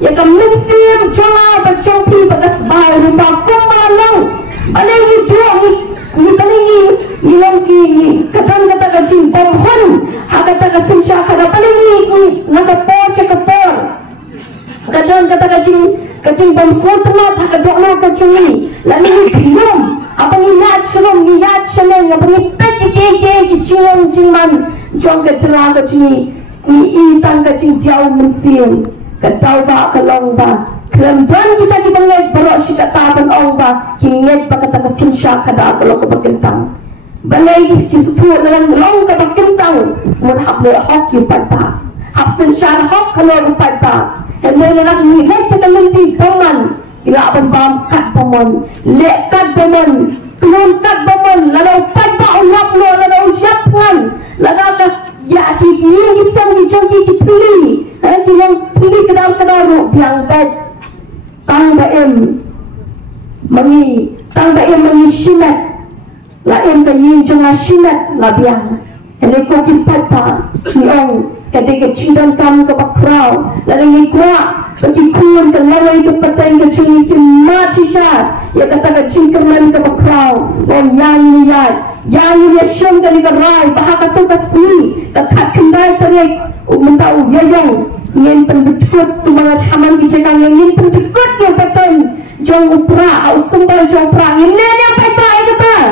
ya ka musim jola bercopi bagas bai rumah kumalau alai ni dua ni paling ni lagi kadang kata kacing pohon kata kesenca kada paling ni nak poche kapor kadang kata kacing bangsa telat kada nak kacing ni lalu diam apa ni yat selong apa ni pet ke cium ciuman jong ke celah kacing ni itang kacing jauh musim kacau ba kalong ba kelemban kita dibangai berok si kata ban ong ba kinget ba kata kesenca kada kalau kebakentang balai kisut dengan long kebakentang mun hable hok yu pada hab senca hok kalau pada dan nak ni lek kita menti paman ila aban bam kat paman lek kat paman turun kat paman lalu pada ulap lo lalu siapkan lalu ka ya ki ni sang ni jong ki pilih nanti yang pilih kedal yang bed tang baem mangi sinat lain ka yin jong sinat labiang ele ko ki pada ni ong ketika cinta kamu ke bakrau lalu ni kuat bagi kun ke lawai ke petang ke cumi ke macisa ya kata ke cinta kamu ke bakrau dan yang ni syam kali ke rai bahaka tu kasih kekat kendai tarik mentau yang ingin pendekut tu mangat haman bijakan yang ingin pendekut yang petang jong upra au sembal jong pra ini yang petang itu tak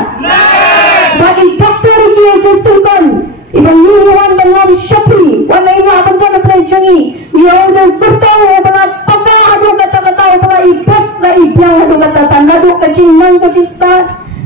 bagi doktor yang jesukan ibang niwan dengan syapi wala ina abang jana perancangi yang bertahu dengan pakah adu kata-kata dengan ibat la ibiang adu kata-kata nadu kecingman kecista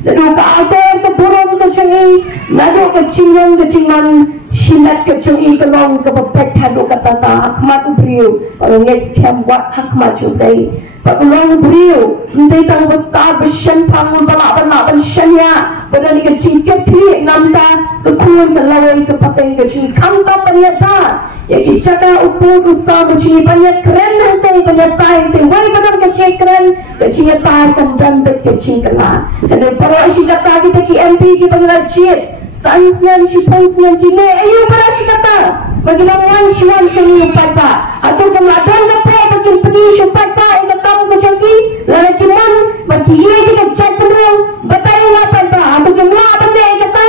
nadu keadaan keburung kecengi nadu kecingman silat kecengi kelong kebepet adu kata-kata hakmat beriu ngets kem buat hakmat judai Pagulong beriu, hindi tahu besar bersyempang balak bersyanya, pada ni kecing kepik namda, kekun kelawai kepateng kecing kamta penyata, ya kicaka upu dusa kecing banyak keren nanti banyak tay, wai benar kecing keren, kecing tay kandan kecing kena, dan para isi kata kita ki MP ki pengajian, sains si ponsien ki le, ayo para isi kata, bagi lawan siwan seni pada, atau kemudian apa bagi penisah pada kecaki lalu cuman bagi ia juga jatuh betul apa dah atau jumlah apa dia kata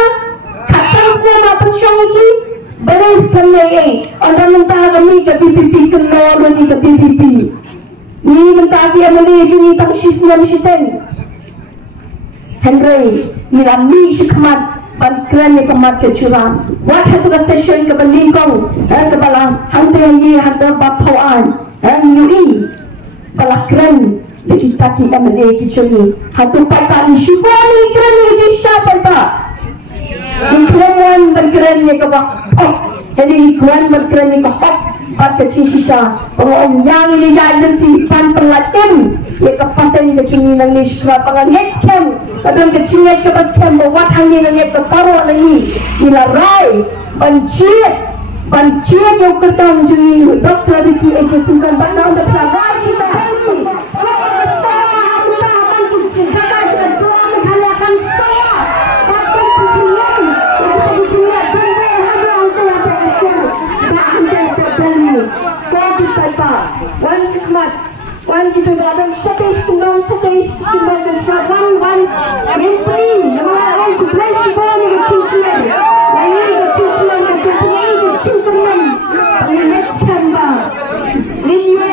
kacang semua pensyaki boleh kembali orang mentah kami ke PPP kenal ni ke PPP ni mentah dia Malaysia ni tak sisnya mesti Henry ni ramai sikmat Bangkran ni kemat kecurang buat satu session ke Belingkong ke balang hantar ye hantar batoan UI balah keren jadi taki kami dia kecuri hatu patah ni syukani keren ni jadi siapa tak keren berkerennya ke hok jadi keren berkerennya ke hok pat kecil sisa orang yang ini ya nanti pan pelatin ya kepaten kecuri nang ni syukra pangalit kem kadang kecilnya ke pasem buat hanya nang ke taruh lagi dilarai Bancian yang ketang juri Dr. Ricky H. Sungkan Bandar untuk pelajar kita hari Wan kita ada setis dan saban menteri yang orang kubrai sekolah yang kecil yang ini kecil yang kecil lihatkan bang linya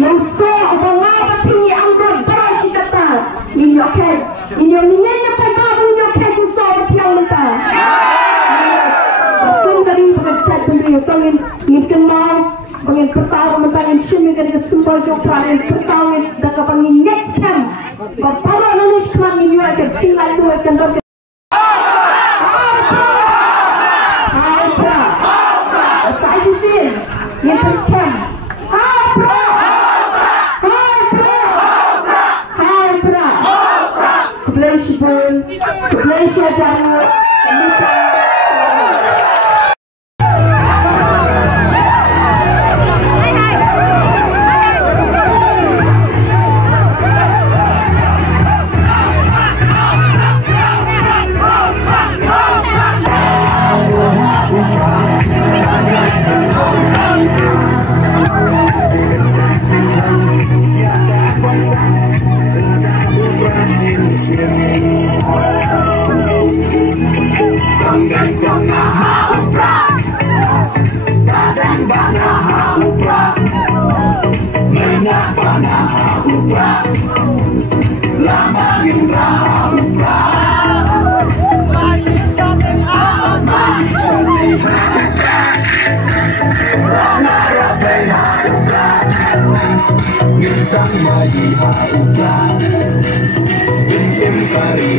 yang so orang apa tinggi ambil bersih kata minyokan minyak apa minyokan so bertiang mentah aku tadi pekerjaan beliau pengen kenal pengen ketawa mentangin sini kan kesempal jopra yang ketawa dan kepengen ngetkan bapak orang cuma minyak kecil itu akan berkata saya sih yang tersem Malaysia dan Sang Mahi Haupra, Bintim Kari